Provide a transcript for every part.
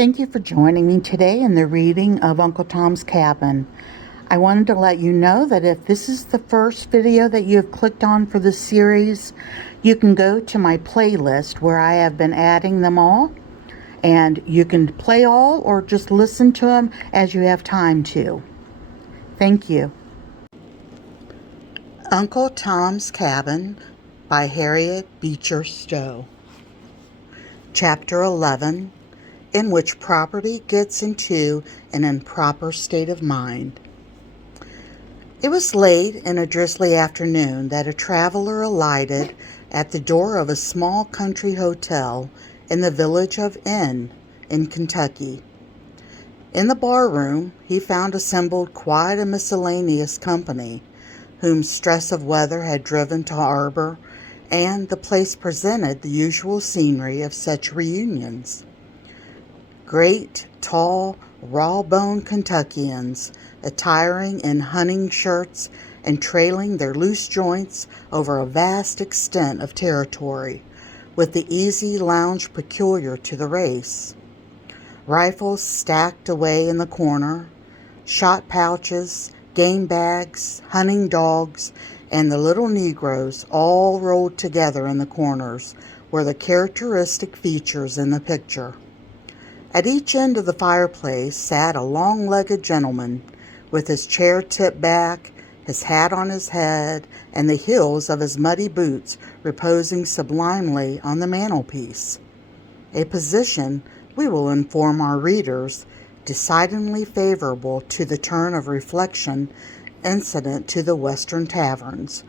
Thank you for joining me today in the reading of Uncle Tom's Cabin. I wanted to let you know that if this is the first video that you have clicked on for this series, you can go to my playlist where I have been adding them all, and you can play all or just listen to them as you have time to. Thank you. Uncle Tom's Cabin by Harriet Beecher Stowe. Chapter 11, in which property gets into an improper state of mind. It was late in a drizzly afternoon that a traveler alighted at the door of a small country hotel in the village of N in Kentucky. In the barroom he found assembled quite a miscellaneous company, whom stress of weather had driven to harbor, and the place presented the usual scenery of such reunions. Great, tall, raw-boned Kentuckians, attiring in hunting shirts and trailing their loose joints over a vast extent of territory, with the easy lounge peculiar to the race. Rifles stacked away in the corner, shot pouches, game bags, hunting dogs, and the little Negroes all rolled together in the corners were the characteristic features in the picture. At each end of the fireplace sat a long-legged gentleman, with his chair tipped back, his hat on his head, and the heels of his muddy boots reposing sublimely on the mantelpiece. A position, we will inform our readers, decidedly favorable to the turn of reflection incident to the Western taverns,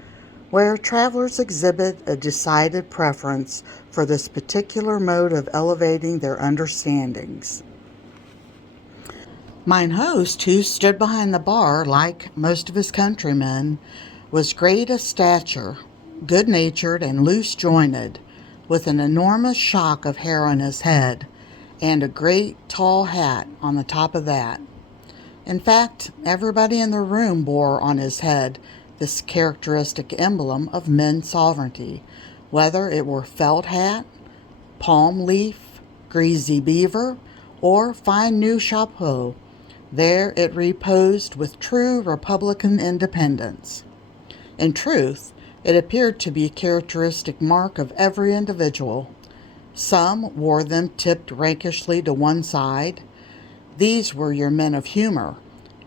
where travelers exhibit a decided preference for this particular mode of elevating their understandings. Mine host, who stood behind the bar like most of his countrymen, was great of stature, good-natured and loose-jointed, with an enormous shock of hair on his head, and a great tall hat on the top of that. In fact, everybody in the room bore on his head this characteristic emblem of men's sovereignty, whether it were felt hat, palm leaf, greasy beaver, or fine new chapeau. There it reposed with true Republican independence. In truth, it appeared to be a characteristic mark of every individual. Some wore them tipped rakishly to one side. These were your men of humor,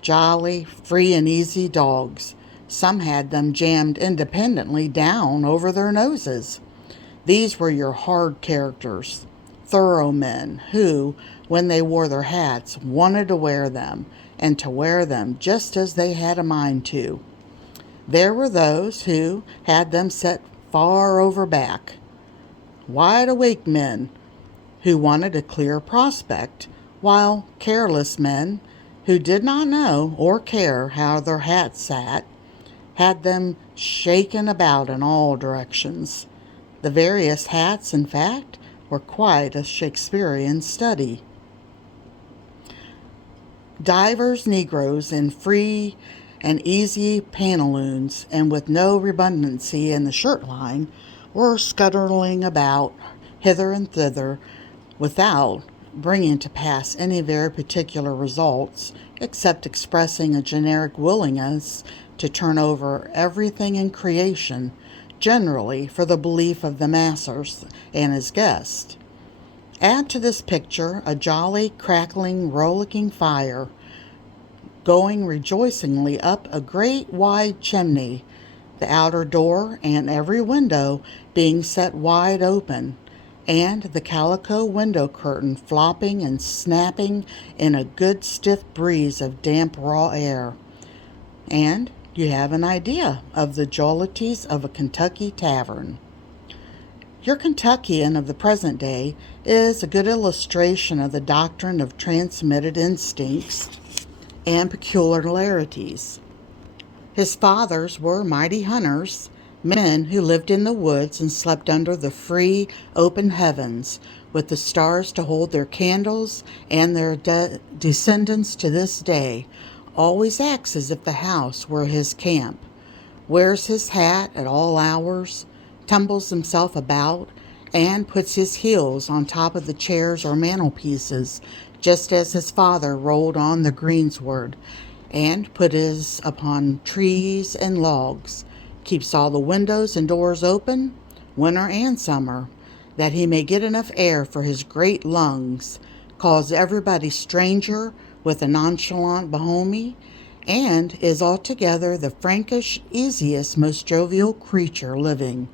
jolly, free and easy dogs. Some had them jammed independently down over their noses. These were your hard characters, thorough men, who, when they wore their hats, wanted to wear them, and to wear them just as they had a mind to. There were those who had them set far over back, wide-awake men, who wanted a clear prospect, while careless men, who did not know or care how their hats sat, had them shaken about in all directions. The various hats, in fact, were quite a Shakespearean study. Divers Negroes in free and easy pantaloons, and with no redundancy in the shirt line, were scuttling about hither and thither without bringing to pass any very particular results, except expressing a generic willingness to turn over everything in creation, generally for the belief of the master and his guest. Add to this picture a jolly, crackling, rollicking fire, going rejoicingly up a great wide chimney, the outer door and every window being set wide open, and the calico window curtain flopping and snapping in a good stiff breeze of damp raw air, and you have an idea of the jollities of a Kentucky tavern. Your Kentuckian of the present day is a good illustration of the doctrine of transmitted instincts and peculiarities. His fathers were mighty hunters, men who lived in the woods and slept under the free, open heavens, with the stars to hold their candles, and their descendants to this day always acts as if the house were his camp, wears his hat at all hours, tumbles himself about, and puts his heels on top of the chairs or mantelpieces, just as his father rolled on the greensward, and put his upon trees and logs, keeps all the windows and doors open, winter and summer, that he may get enough air for his great lungs, calls everybody stranger with a nonchalant bonhomie, and is altogether the frankish, easiest, most jovial creature living.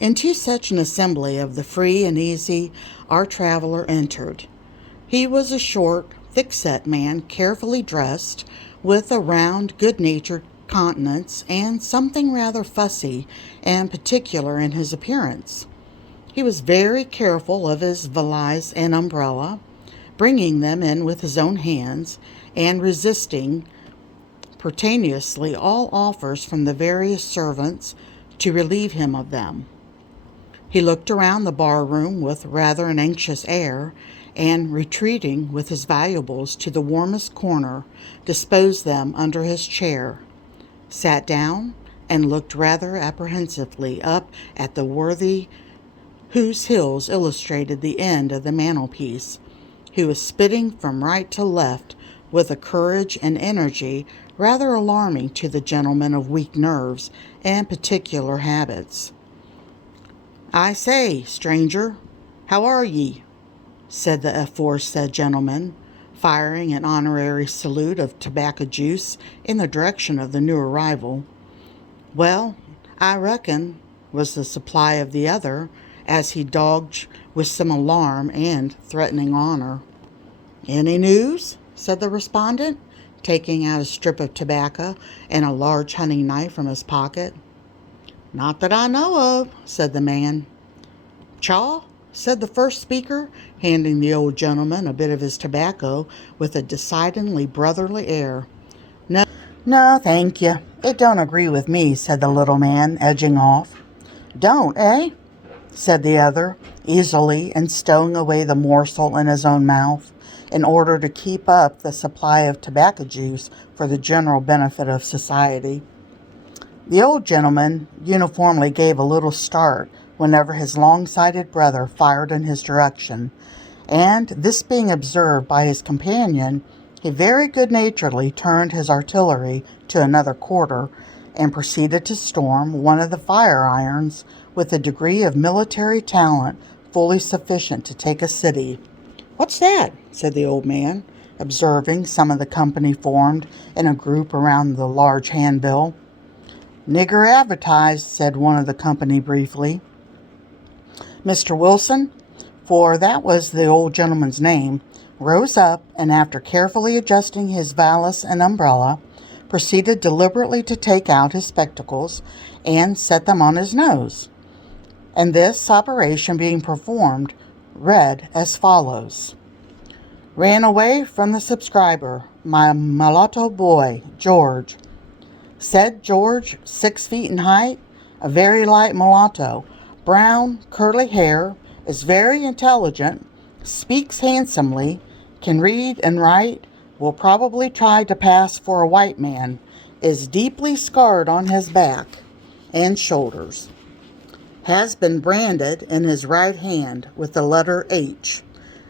Into such an assembly of the free and easy our traveler entered. He was a short, thick-set man, carefully dressed, with a round, good-natured countenance, and something rather fussy and particular in his appearance. He was very careful of his valise and umbrella, bringing them in with his own hands, and resisting pertinaciously all offers from the various servants to relieve him of them. He looked around the bar-room with rather an anxious air, and retreating with his valuables to the warmest corner, disposed them under his chair, sat down, and looked rather apprehensively up at the worthy whose heels illustrated the end of the mantelpiece, who was spitting from right to left with a courage and energy rather alarming to the gentleman of weak nerves and particular habits. "I say, stranger, how are ye?" said the aforesaid gentleman, firing an honorary salute of tobacco juice in the direction of the new arrival. "Well, I reckon," was the supply of the other, as he dogged with some alarm and threatening honor. "Any news?" said the respondent, taking out a strip of tobacco and a large hunting knife from his pocket. "Not that I know of," said the man. "Chaw?" said the first speaker, handing the old gentleman a bit of his tobacco with a decidedly brotherly air. No, thank you. It don't agree with me," said the little man, edging off. "Don't, eh?" said the other, easily, and stowing away the morsel in his own mouth, in order to keep up the supply of tobacco juice for the general benefit of society. The old gentleman uniformly gave a little start whenever his long-sighted brother fired in his direction, and this being observed by his companion, he very good-naturedly turned his artillery to another quarter, and proceeded to storm one of the fire-irons with a degree of military talent fully sufficient to take a city. "What's that?" said the old man, observing some of the company formed in a group around the large handbill. "Nigger advertised," said one of the company briefly. Mr. Wilson, for that was the old gentleman's name, rose up, and after carefully adjusting his valise and umbrella, proceeded deliberately to take out his spectacles and set them on his nose. And this operation being performed, read as follows: "Ran away from the subscriber, my mulatto boy, George. Said George, 6 feet in height, a very light mulatto, brown, curly hair, is very intelligent, speaks handsomely, can read and write, will probably try to pass for a white man, is deeply scarred on his back and shoulders. Has been branded in his right hand with the letter H.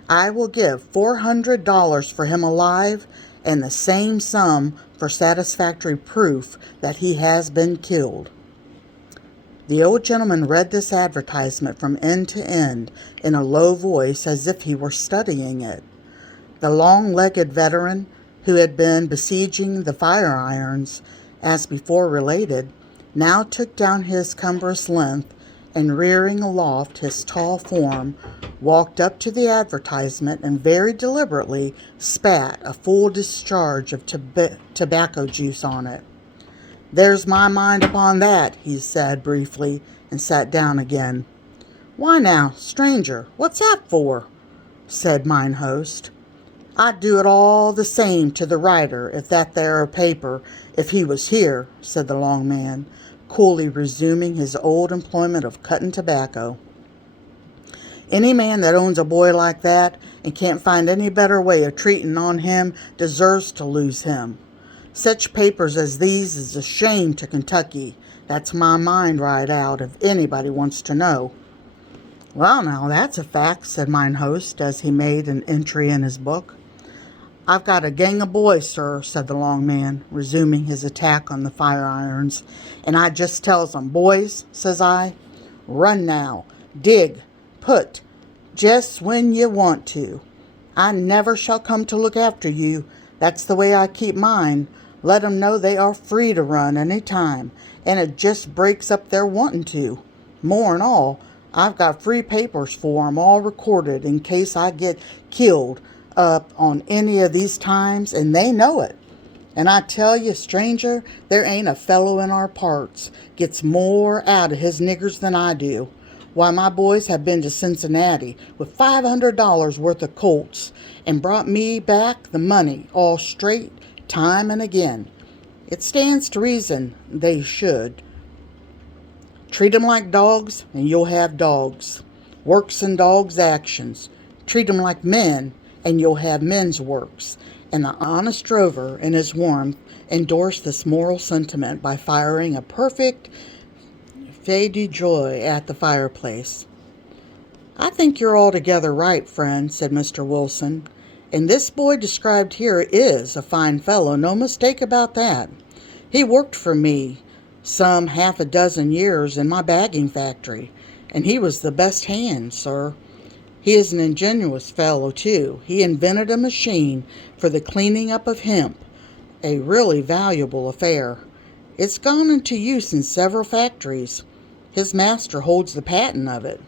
I will give $400 for him alive, and the same sum for satisfactory proof that he has been killed." The old gentleman read this advertisement from end to end in a low voice as if he were studying it. The long-legged veteran, who had been besieging the fire-irons, as before related, now took down his cumbrous length, and rearing aloft his tall form, walked up to the advertisement and very deliberately spat a full discharge of tobacco juice on it. "There's my mind upon that," he said briefly, and sat down again. "Why now, stranger, what's that for?" said mine host. "I'd do it all the same to the writer if that there paper, if he was here," said the long man, coolly resuming his old employment of cutting tobacco. "Any man that owns a boy like that and can't find any better way of treating on him deserves to lose him. Such papers as these is a shame to Kentucky, That's my mind right out, if anybody wants to know." "Well, now, that's a fact," said mine host, as he made an entry in his book. "I've got a gang of boys, sir," said the long man, resuming his attack on the fire irons, "and I just tells 'em, 'Boys,' says I, 'run now, dig, put, just when ye want to. I never shall come to look after you. That's the way I keep mine. Let 'em know they are free to run any time, and it just breaks up their wanting to. More'n all, I've got free papers for 'em all recorded in case I get killed up on any of these times, and they know it. And I tell you, stranger, there ain't a fellow in our parts gets more out of his niggers than I do. Why, my boys have been to Cincinnati with $500 worth of colts and brought me back the money all straight time and again. It stands to reason they should. Treat 'em like dogs, and you'll have dogs. Works in dogs' actions. Treat 'em like men, and you'll have men's works." And the honest drover, in his warmth, endorsed this moral sentiment by firing a perfect feu de joie at the fireplace. "I think you're altogether right, friend," said Mr. Wilson. "And this boy described here is a fine fellow, no mistake about that. He worked for me some half a dozen years in my bagging factory, and he was the best hand, sir. He is an ingenious fellow, too. He invented a machine for the cleaning up of hemp, a really valuable affair. It's gone into use in several factories. His master holds the patent of it."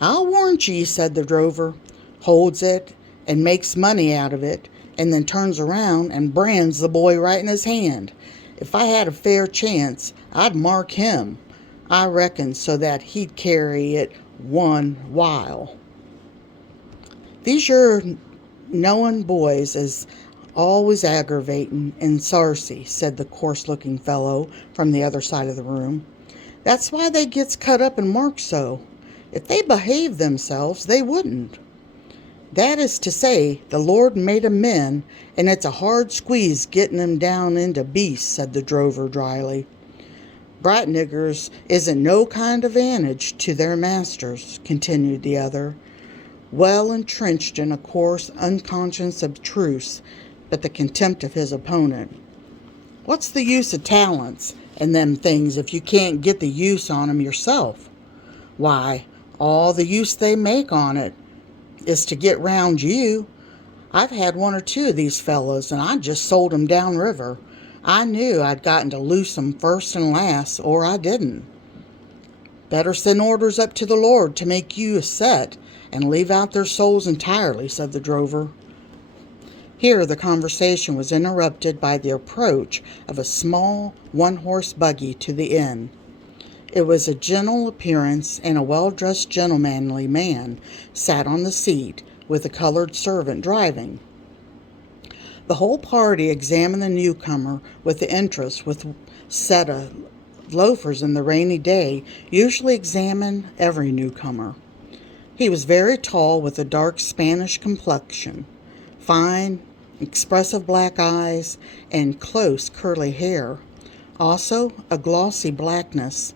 "I'll warrant ye," said the drover, "holds it and makes money out of it, and then turns around and brands the boy right in his hand. If I had a fair chance, I'd mark him, I reckon, so that he'd carry it one while. These yer knowin' boys is always aggravatin' and sarcy," said the coarse-looking fellow from the other side of the room. "That's why they gets cut up and marked so. If they behaved themselves, they wouldn't. That is to say, the Lord made 'em men, and it's a hard squeeze getting 'em down into beasts," said the drover dryly. "Bright niggers isn't no kind of advantage to their masters," continued the other, well entrenched in a coarse unconscious abstruse, but the contempt of his opponent. "What's the use of talents and them things if you can't get the use on 'em yourself? Why, all the use they make on it is to get round you. I've had one or two of these fellows, and I just sold 'em down river. I knew I'd gotten to loose 'em first and last, or I didn't." "Better send orders up to the Lord to make you a set, and leave out their souls entirely," said the drover. Here the conversation was interrupted by the approach of a small one-horse buggy to the inn. It was a gentle appearance, and a well-dressed gentlemanly man sat on the seat, with a colored servant driving. The whole party examined the newcomer with the interest with set of loafers in the rainy day usually examine every newcomer. He was very tall, with a dark Spanish complexion, fine, expressive black eyes, and close curly hair, also a glossy blackness.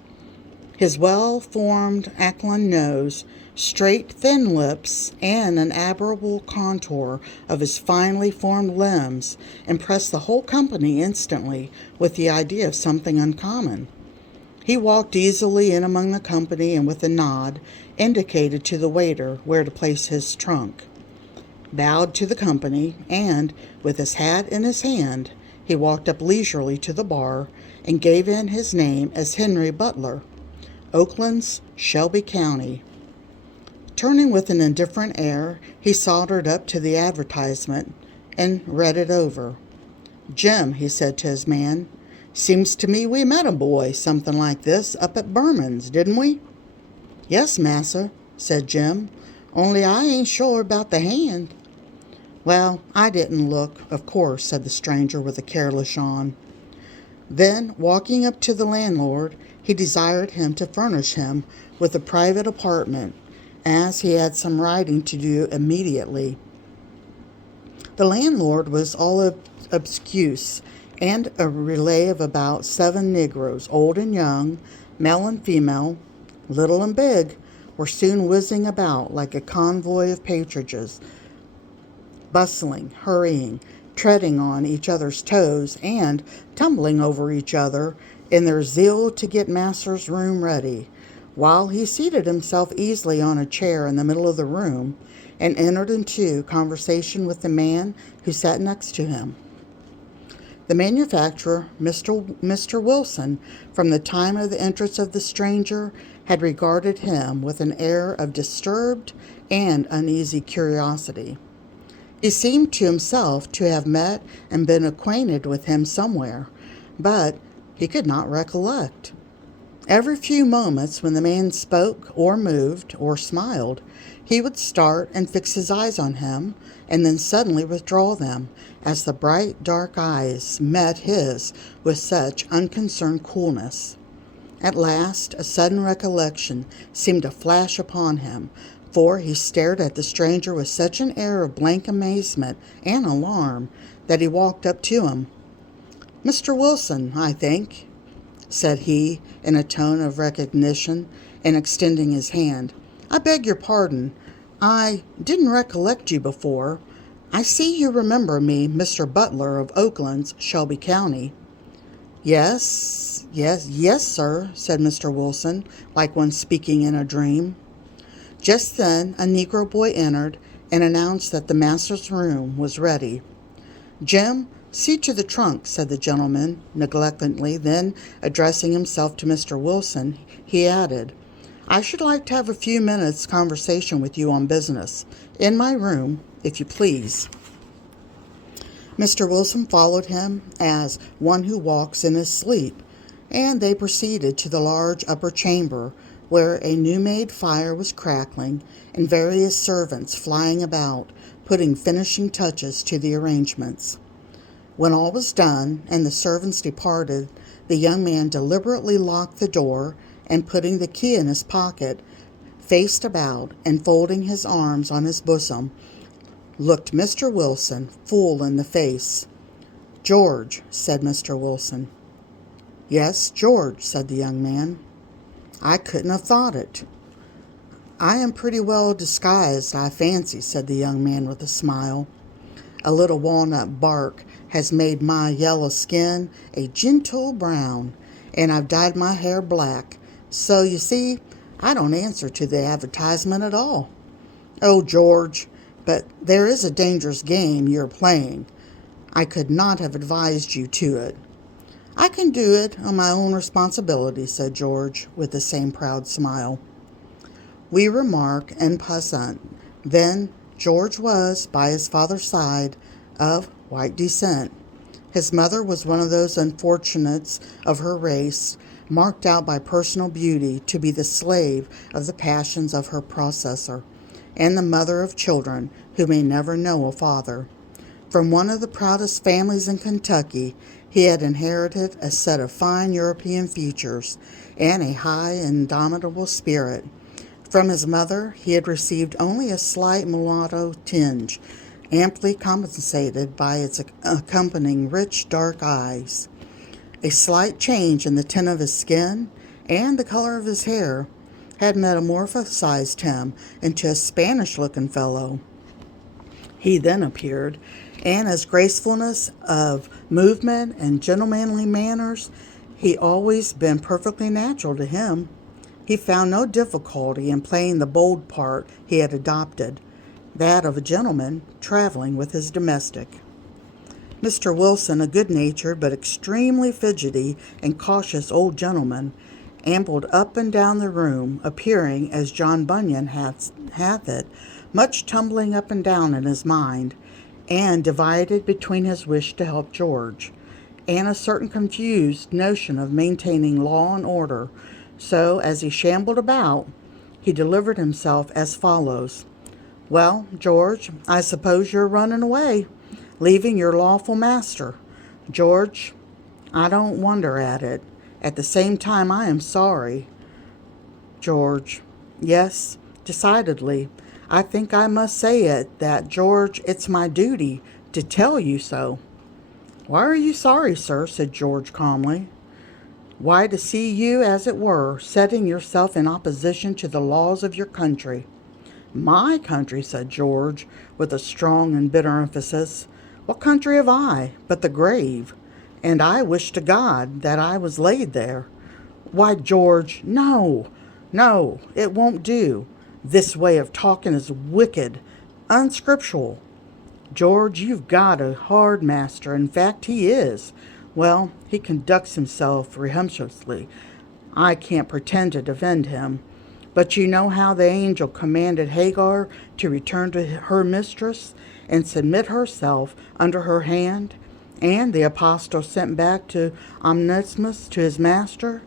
His well-formed aquiline nose, straight thin lips, and an admirable contour of his finely formed limbs impressed the whole company instantly with the idea of something uncommon. He walked easily in among the company, and with a nod indicated to the waiter where to place his trunk, bowed to the company, and, with his hat in his hand, he walked up leisurely to the bar and gave in his name as Henry Butler, Oakland's Shelby County. Turning with an indifferent air, he sauntered up to the advertisement and read it over. "Jim," he said to his man, "seems to me we met a boy something like this up at Berman's, didn't we?" "Yes, massa," said Jim, "only I ain't sure about the hand." "Well, I didn't look, of course," said the stranger with a careless yawn. Then, walking up to the landlord, he desired him to furnish him with a private apartment, as he had some writing to do immediately. The landlord was all obscuse and a relay of about 7 Negroes, old and young, male and female, little and big, were soon whizzing about like a convoy of partridges, bustling, hurrying, treading on each other's toes, and tumbling over each other in their zeal to get master's room ready, while he seated himself easily on a chair in the middle of the room and entered into conversation with the man who sat next to him. The manufacturer, Mr. Wilson, from the time of the entrance of the stranger, had regarded him with an air of disturbed and uneasy curiosity. He seemed to himself to have met and been acquainted with him somewhere, but he could not recollect. Every few moments, when the man spoke or moved or smiled, he would start and fix his eyes on him, and then suddenly withdraw them, as the bright dark eyes met his with such unconcerned coolness. At last a sudden recollection seemed to flash upon him, for he stared at the stranger with such an air of blank amazement and alarm that he walked up to him. "Mr. Wilson, I think," said he, in a tone of recognition, and extending his hand. "I beg your pardon. I didn't recollect you before. I see you remember me, Mr. Butler of Oaklands, Shelby County." Yes, sir," said Mr. Wilson, like one speaking in a dream. Just then a Negro boy entered and announced that the master's room was ready. "Jim, see to the trunk," said the gentleman negligently. Then, addressing himself to Mr. Wilson, he added, "I should like to have a few minutes' conversation with you on business. In my room, if you please." Mr. Wilson followed him as one who walks in his sleep, and they proceeded to the large upper chamber, where a new-made fire was crackling, and various servants flying about, putting finishing touches to the arrangements. When all was done, and the servants departed, the young man deliberately locked the door, and putting the key in his pocket, faced about, and folding his arms on his bosom, looked Mr. Wilson full in the face. "George," said Mr. Wilson. "Yes, George," said the young man. "I couldn't have thought it." "I am pretty well disguised, I fancy," said the young man with a smile. "A little walnut bark has made my yellow skin a gentle brown, and I've dyed my hair black, so you see I don't answer to the advertisement at all." "Oh, George, but there is a dangerous game you're playing. I could not have advised you to it." "I can do it on my own responsibility," said George, with the same proud smile. We remark en passant, then, George was, by his father's side, of white descent. His mother was one of those unfortunates of her race, marked out by personal beauty to be the slave of the passions of her possessor, and the mother of children who may never know a father. From one of the proudest families in Kentucky, he had inherited a set of fine European features and a high, indomitable spirit. From his mother, he had received only a slight mulatto tinge, amply compensated by its accompanying rich dark eyes. A slight change in the tint of his skin and the color of his hair had metamorphosized him into a Spanish-looking fellow. He then appeared, and as gracefulness of movement and gentlemanly manners he always been perfectly natural to him. He found no difficulty in playing the bold part he had adopted, that of a gentleman traveling with his domestic. Mr. Wilson, a good-natured but extremely fidgety and cautious old gentleman, ambled up and down the room, appearing, as John Bunyan hath it, much tumbling up and down in his mind, and divided between his wish to help George, and a certain confused notion of maintaining law and order. So, as he shambled about, he delivered himself as follows. "Well, George, I suppose you're running away, leaving your lawful master. George, I don't wonder at it. At the same time, I am sorry." George, "Yes, decidedly. I think I must say it, that, George, it's my duty to tell you so." "Why are you sorry, sir?" said George calmly. "Why, to see you, as it were, setting yourself in opposition to the laws of your country." "My country," said George, with a strong and bitter emphasis. "What country have I but the grave? And I wish to God that I was laid there." "Why, George, no, no, it won't do. This way of talking is wicked, unscriptural. George, you've got a hard master. In fact, he is. Well, he conducts himself presumptuously. I can't pretend to defend him. But you know how the angel commanded Hagar to return to her mistress and submit herself under her hand, and the apostle sent back to Onesimus to his master?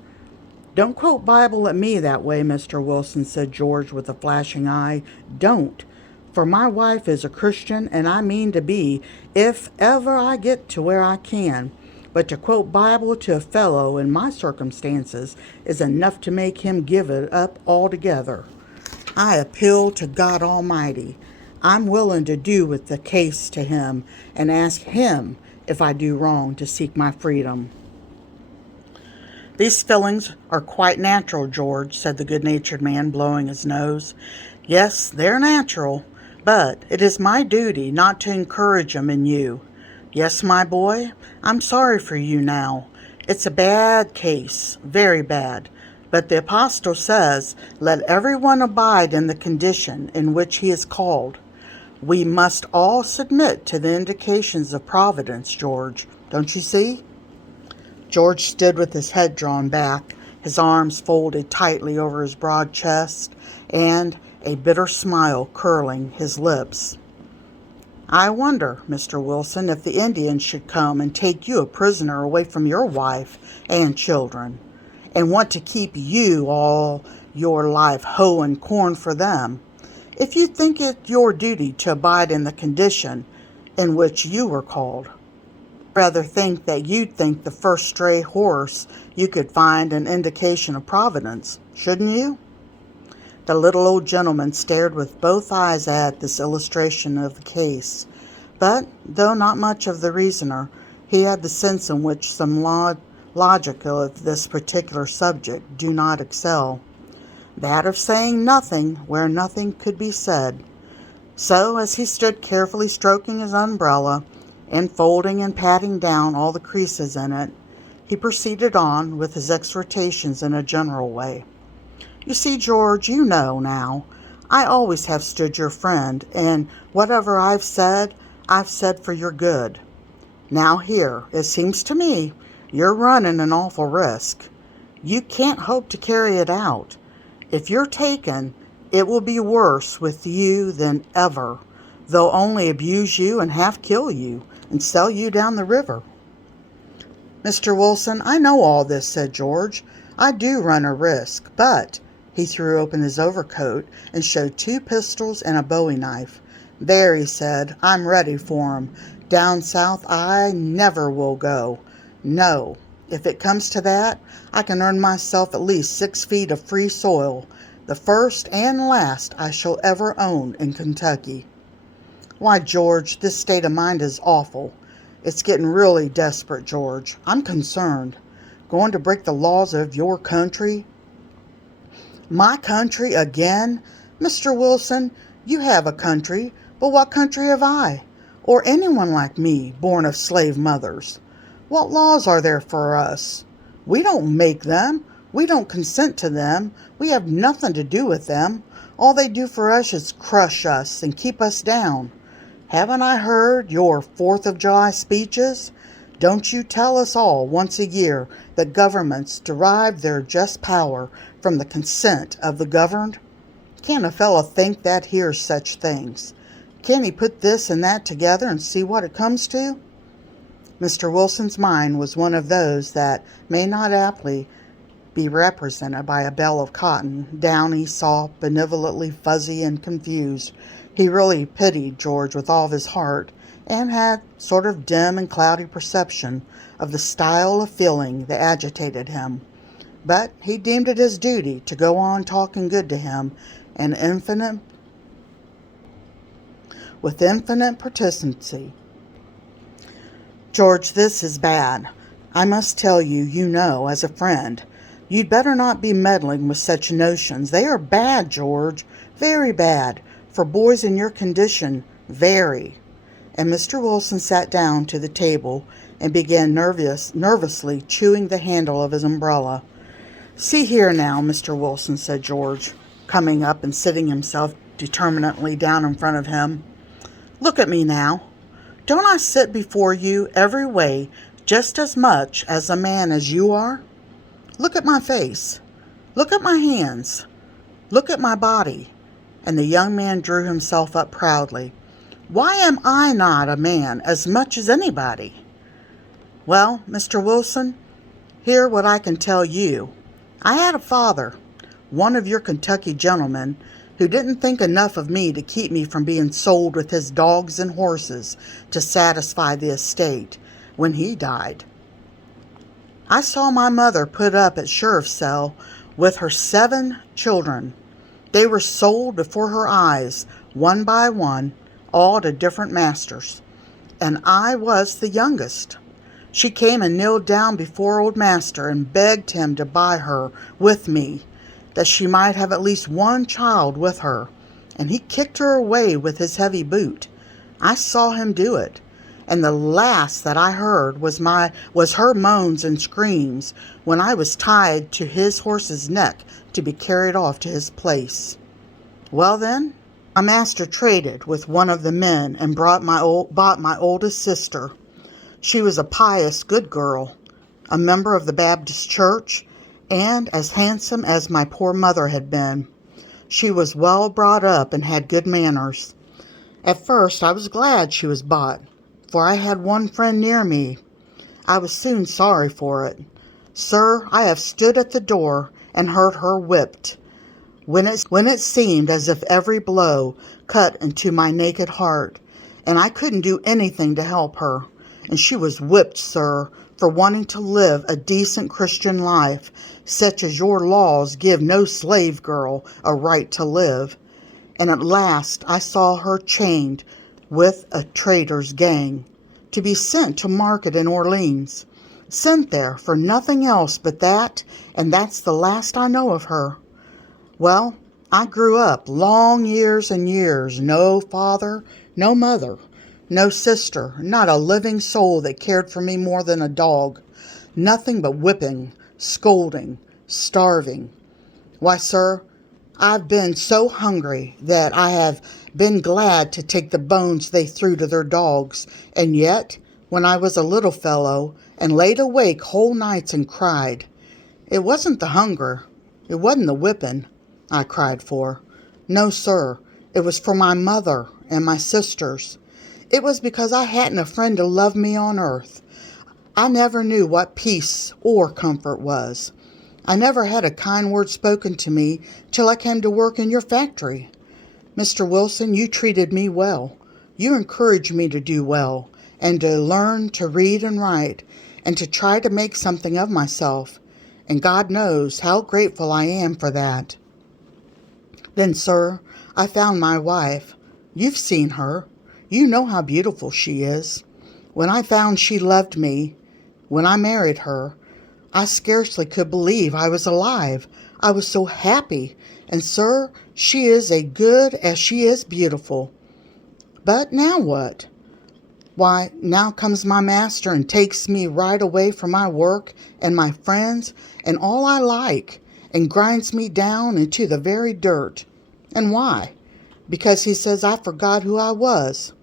"Don't quote Bible at me that way, Mr. Wilson," said George with a flashing eye. "Don't. For my wife is a Christian, and I mean to be, if ever I get to where I can. But to quote Bible to a fellow in my circumstances is enough to make him give it up altogether. I appeal to God Almighty. I'm willing to do with the case to him and ask him, if I do wrong, to seek my freedom." "These feelings are quite natural, George," said the good-natured man, blowing his nose. "Yes, they're natural, but it is my duty not to encourage 'em in you. Yes, my boy, I'm sorry for you now. It's a bad case, very bad. But the apostle says, 'Let everyone abide in the condition in which he is called.' We must all submit to the indications of Providence, George. Don't you see?" George stood with his head drawn back, his arms folded tightly over his broad chest, and a bitter smile curling his lips. "I wonder, Mr. Wilson, if the Indians should come and take you a prisoner away from your wife and children, and want to keep you all your life hoeing corn for them, if you think it your duty to abide in the condition in which you were called. Rather think that you'd think the first stray horse you could find an indication of Providence, shouldn't you?" The little old gentleman stared with both eyes at this illustration of the case, but, though not much of the reasoner, he had the sense in which some logic of this particular subject do not excel, that of saying nothing where nothing could be said. So, as he stood carefully stroking his umbrella, and folding and patting down all the creases in it, he proceeded on with his exhortations in a general way. "You see, George, you know now, I always have stood your friend, and whatever I've said for your good. Now here, it seems to me, you're running an awful risk. You can't hope to carry it out. If you're taken, it will be worse with you than ever. They'll only abuse you and half kill you, and sell you down the river." "Mr. Wilson, I know all this," said George. "I do run a risk, but—" He threw open his overcoat and showed 2 pistols and a bowie knife. "There," he said, "I'm ready for 'em. Down south I never will go. No, if it comes to that, I can earn myself at least 6 feet of free soil, the first and last I shall ever own in Kentucky." "Why, George, this state of mind is awful. It's getting really desperate, George. I'm concerned. Going to break the laws of your country." "My country again? Mr. Wilson, you have a country, but what country have I? Or anyone like me, born of slave mothers? What laws are there for us? We don't make them. We don't consent to them. We have nothing to do with them. All they do for us is crush us and keep us down. Haven't I heard your 4th of July speeches? Don't you tell us all once a year that governments derive their just power from the consent of the governed? Can't a fellow think that hears such things? Can't he put this and that together and see what it comes to?" Mr. Wilson's mind was one of those that may not aptly be represented by a bale of cotton, downy, soft, benevolently fuzzy and confused. He really pitied George with all his heart, and had sort of dim and cloudy perception of the style of feeling that agitated him. But he deemed it his duty to go on talking good to him, and with infinite persistency. George, this is bad. I must tell you, as a friend, you'd better not be meddling with such notions. They are bad, George, very bad, for boys in your condition, very. And Mr. Wilson sat down to the table and began nervously chewing the handle of his umbrella. See here now, Mr. Wilson, said George, coming up and sitting himself determinately down in front of him. Look at me now. Don't I sit before you every way just as much as a man as you are? Look at my face. Look at my hands. Look at my body. And the young man drew himself up proudly. Why am I not a man as much as anybody? Well, Mr. Wilson, hear what I can tell you. I had a father, one of your Kentucky gentlemen, who didn't think enough of me to keep me from being sold with his dogs and horses to satisfy the estate when he died. I saw my mother put up at sheriff's cell with her 7 children. They were sold before her eyes, one by one, all to different masters, and I was the youngest. She came and kneeled down before old master and begged him to buy her with me, that she might have at least one child with her, and he kicked her away with his heavy boot. I saw him do it, and the last that I heard was her moans and screams when I was tied to his horse's neck to be carried off to his place. Well then, my master traded with one of the men and bought my oldest sister. She was a pious, good girl, a member of the Baptist church, and as handsome as my poor mother had been. She was well brought up and had good manners. At first I was glad she was bought, for I had one friend near me. I was soon sorry for it. Sir, I have stood at the door and heard her whipped, when it seemed as if every blow cut into my naked heart, and I couldn't do anything to help her. And she was whipped, sir, for wanting to live a decent Christian life, such as your laws give no slave girl a right to live. And at last I saw her chained with a trader's gang, to be sent to market in Orleans. Sent there for nothing else but that, and that's the last I know of her. Well, I grew up long years and years, no father, no mother, no sister, not a living soul that cared for me more than a dog. Nothing but whipping, scolding, starving. Why, sir, I've been so hungry that I have been glad to take the bones they threw to their dogs, and yet, when I was a little fellow and laid awake whole nights and cried, it wasn't the hunger, it wasn't the whipping I cried for. No, sir, it was for my mother and my sisters. It was because I hadn't a friend to love me on earth. I never knew what peace or comfort was. I never had a kind word spoken to me till I came to work in your factory. Mr. Wilson, you treated me well. You encouraged me to do well, and to learn to read and write, and to try to make something of myself. And God knows how grateful I am for that. Then, sir, I found my wife. You've seen her. You know how beautiful she is. When I found she loved me, when I married her, I scarcely could believe I was alive. I was so happy. And, sir, she is as good as she is beautiful. But now what? Why, now comes my master and takes me right away from my work and my friends and all I like, and grinds me down into the very dirt. And why? Because he says I forgot who I was.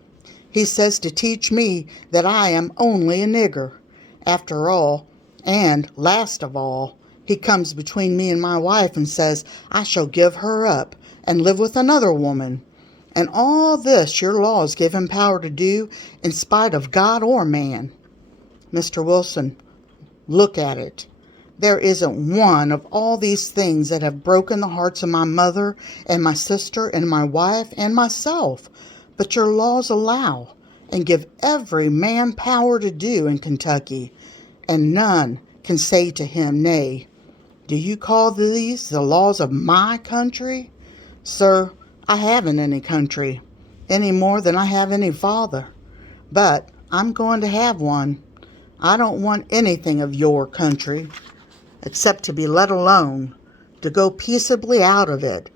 He says to teach me that I am only a nigger, after all, and, last of all, he comes between me and my wife and says I shall give her up and live with another woman. And all this your laws give him power to do in spite of God or man. Mr. Wilson, look at it. There isn't one of all these things that have broken the hearts of my mother and my sister and my wife and myself, but your laws allow and give every man power to do in Kentucky, and none can say to him nay. Do you call these the laws of my country? Sir, I haven't any country, any more than I have any father, but I'm going to have one. I don't want anything of your country, except to be let alone, to go peaceably out of it.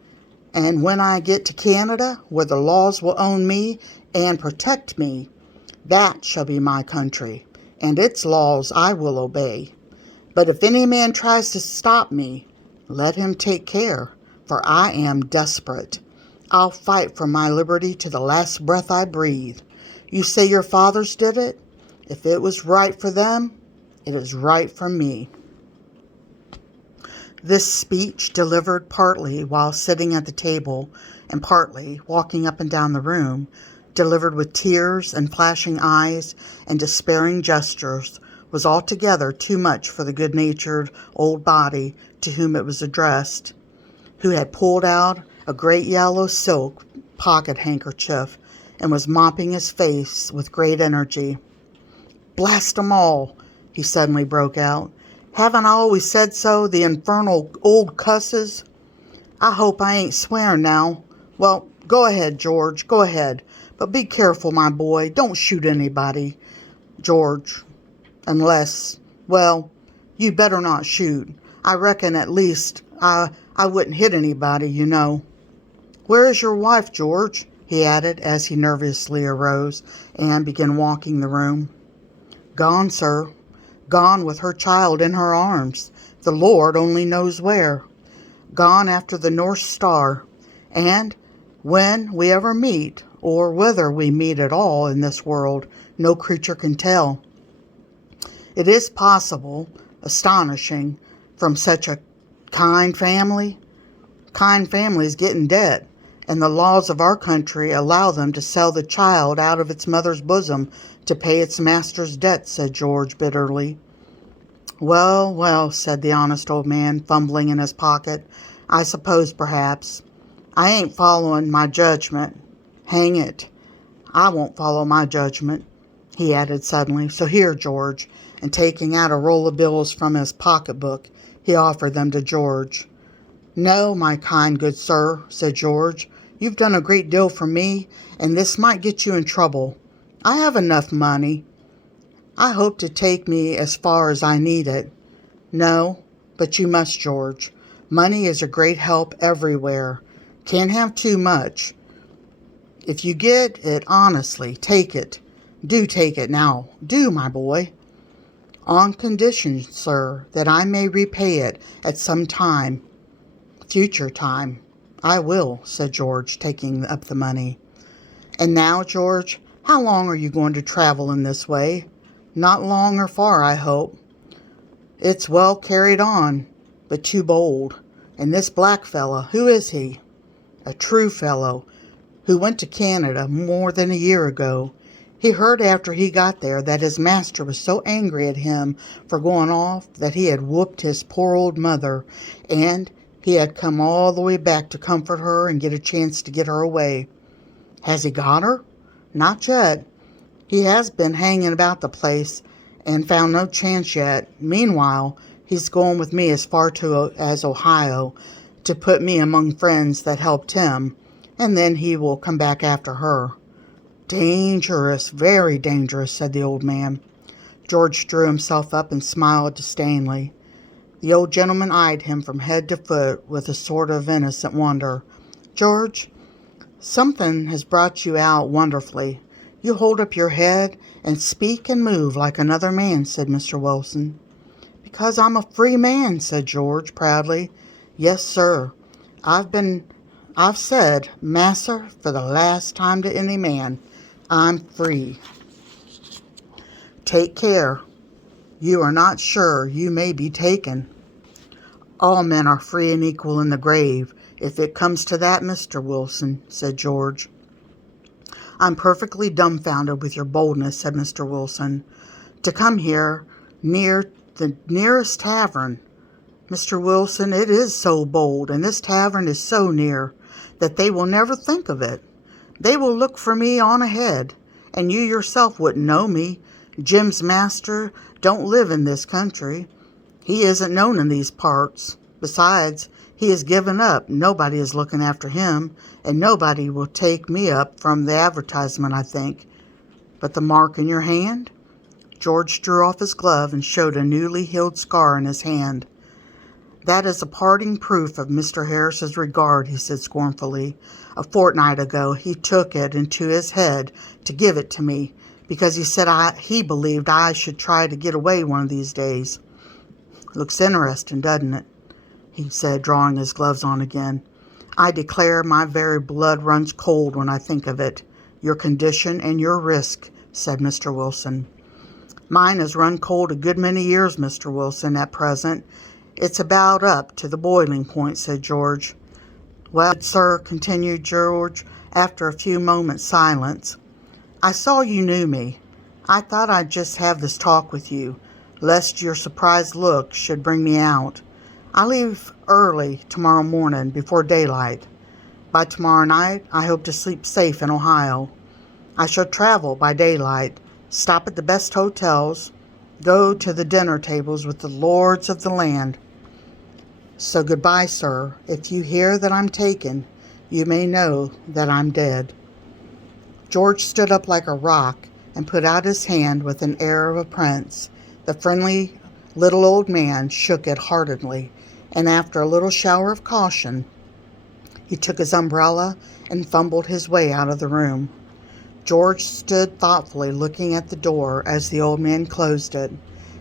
And when I get to Canada, where the laws will own me and protect me, that shall be my country, and its laws I will obey. But if any man tries to stop me, let him take care, for I am desperate. I'll fight for my liberty to the last breath I breathe. You say your fathers did it? If it was right for them, it is right for me." This speech, delivered partly while sitting at the table and partly walking up and down the room, delivered with tears and flashing eyes and despairing gestures, was altogether too much for the good-natured old body to whom it was addressed, who had pulled out a great yellow silk pocket-handkerchief and was mopping his face with great energy. "Blast 'em all!" he suddenly broke out. "Haven't I always said so, the infernal old cusses? I hope I ain't swearing now. Well, go ahead, George, go ahead. But be careful, my boy. Don't shoot anybody, George. Unless, well, you better not shoot. I reckon at least I wouldn't hit anybody, you know. Where is your wife, George?" he added as he nervously arose and began walking the room. "Gone, sir. Gone with her child in her arms. The Lord only knows where. Gone after the North Star. And when we ever meet, or whether we meet at all in this world, no creature can tell. It is possible, astonishing, from such a kind family. Kind families get in debt, and the laws of our country allow them to sell the child out of its mother's bosom to pay its master's debt," said George bitterly. "Well, well," said the honest old man, fumbling in his pocket. "I suppose perhaps. I ain't following my judgment. Hang it, I won't follow my judgment," he added suddenly. "So here, George," and taking out a roll of bills from his pocketbook, he offered them to George. "No, my kind good sir," said George. "You've done a great deal for me, and this might get you in trouble. I have enough money. I hope to take me as far as I need it." "No, but you must, George. Money is a great help everywhere. Can't have too much. If you get it honestly, take it. Do take it now. Do, my boy." "On condition, sir, that I may repay it at some time. Future time. I will," said George, taking up the money. "And now, George, how long are you going to travel in this way? Not long or far, I hope." "It's well carried on, but too bold. And this black fellow, who is he?" "A true fellow, who went to Canada more than a year ago. He heard after he got there that his master was so angry at him for going off that he had whooped his poor old mother, and he had come all the way back to comfort her and get a chance to get her away." "Has he got her?" "Not yet. He has been hanging about the place and found no chance yet. Meanwhile, he's going with me as far as Ohio to put me among friends that helped him, and then he will come back after her." "Dangerous, very dangerous," said the old man. George drew himself up and smiled disdainfully. The old gentleman eyed him from head to foot with a sort of innocent wonder. "George, something has brought you out wonderfully. You hold up your head and speak and move like another man," said Mr. Wilson. "Because I'm a free man," said George proudly. "Yes, sir. I've said, Massa, for the last time to any man, I'm free. Take care. You are not sure you may be taken." "All men are free and equal in the grave, if it comes to that, Mr. Wilson," said George. "I'm perfectly dumbfounded with your boldness," said Mr. Wilson. "To come here, near the nearest tavern. Mr. Wilson, it is so bold, and this tavern is so near, that they will never think of it. They will look for me on ahead, and you yourself wouldn't know me. Jim's master don't live in this country. He isn't known in these parts. Besides, he is given up. Nobody is looking after him, and nobody will take me up from the advertisement, I think. But the mark in your hand? George drew off his glove and showed a newly healed scar in his hand. "That is a parting proof of Mr. Harris's regard," he said scornfully. "A fortnight ago he took it into his head to give it to me, because he said he believed I should try to get away one of these days. Looks interesting, doesn't it?" he said, drawing his gloves on again. "I declare my very blood runs cold when I think of it. Your condition and your risk," said Mr. Wilson. "Mine has run cold a good many years, Mr. Wilson, at present. It's about up to the boiling point," said George. "Well, sir," continued George, after a few moments' silence, "I saw you knew me. I thought I'd just have this talk with you, lest your surprised look should bring me out. I leave early tomorrow morning, before daylight. By tomorrow night, I hope to sleep safe in Ohio. I shall travel by daylight, stop at the best hotels, go to the dinner tables with the lords of the land. So goodbye, sir. If you hear that I'm taken, you may know that I'm dead." George stood up like a rock and put out his hand with an air of a prince. The friendly little old man shook it heartily, and after a little shower of caution, he took his umbrella and fumbled his way out of the room. George stood thoughtfully looking at the door as the old man closed it.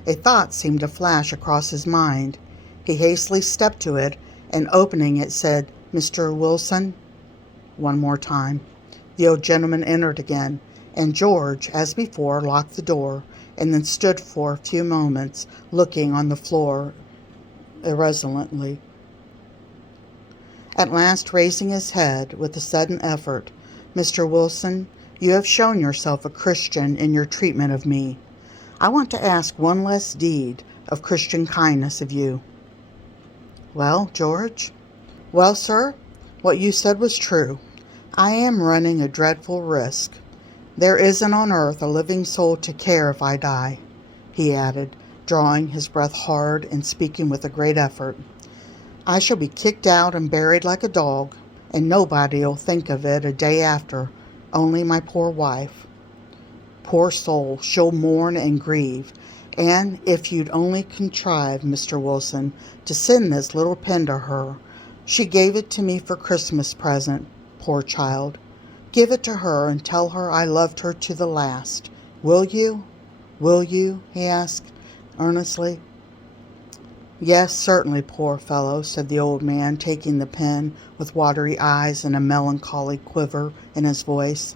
A thought seemed to flash across his mind. He hastily stepped to it, and opening it said, "Mr. Wilson?" one more time. The old gentleman entered again, and George, as before, locked the door, and then stood for a few moments looking on the floor irresolutely. At last, raising his head with a sudden effort, "Mr. Wilson, you have shown yourself a Christian in your treatment of me. I want to ask one last deed of Christian kindness of you." "Well, George?" "Well, sir, what you said was true. I am running a dreadful risk. There isn't on earth a living soul to care if I die," he added, drawing his breath hard and speaking with a great effort. "I shall be kicked out and buried like a dog, and nobody'll think of it a day after, only my poor wife. Poor soul, she'll mourn and grieve. And if you'd only contrive, Mr. Wilson, to send this little pen to her. She gave it to me for Christmas present, poor child. Give it to her and tell her I loved her to the last. Will you? Will you?" he asked earnestly. "Yes, certainly, poor fellow," said the old man, taking the pen with watery eyes and a melancholy quiver in his voice.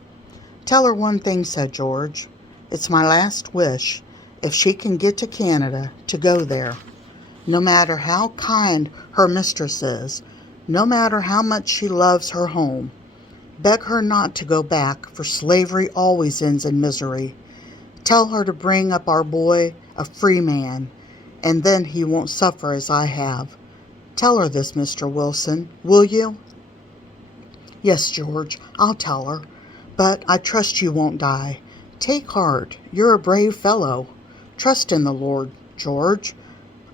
"Tell her one thing," said George. "It's my last wish, if she can get to Canada, to go there. No matter how kind her mistress is, no matter how much she loves her home. Beg her not to go back, for slavery always ends in misery. Tell her to bring up our boy a free man, and then he won't suffer as I have. Tell her this, Mr. Wilson, will you?" "Yes, George, I'll tell her. But I trust you won't die. Take heart. You're a brave fellow. Trust in the Lord, George.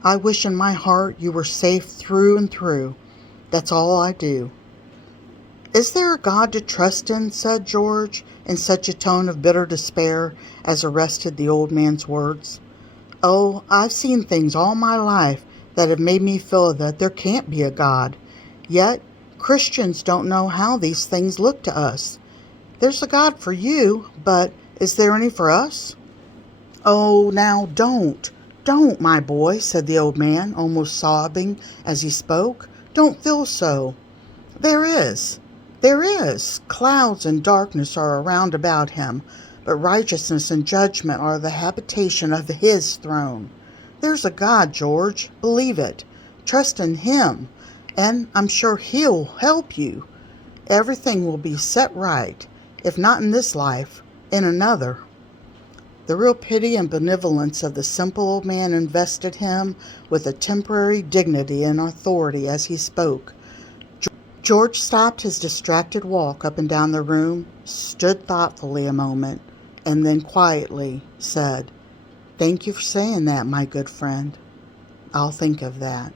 I wish in my heart you were safe through and through. That's all I do." "Is there a God to trust in?" said George, in such a tone of bitter despair as arrested the old man's words. "Oh, I've seen things all my life that have made me feel that there can't be a God. Yet Christians don't know how these things look to us. There's a God for you, but is there any for us?" "Oh, now don't, my boy," said the old man, almost sobbing as he spoke. "Don't feel so. There is. Clouds and darkness are around about him, but righteousness and judgment are the habitation of his throne. There's a God, George. Believe it. Trust in him, and I'm sure he'll help you. Everything will be set right, if not in this life, in another." The real pity and benevolence of the simple old man invested him with a temporary dignity and authority as he spoke. George stopped his distracted walk up and down the room, stood thoughtfully a moment, and then quietly said, "Thank you for saying that, my good friend. I'll think of that."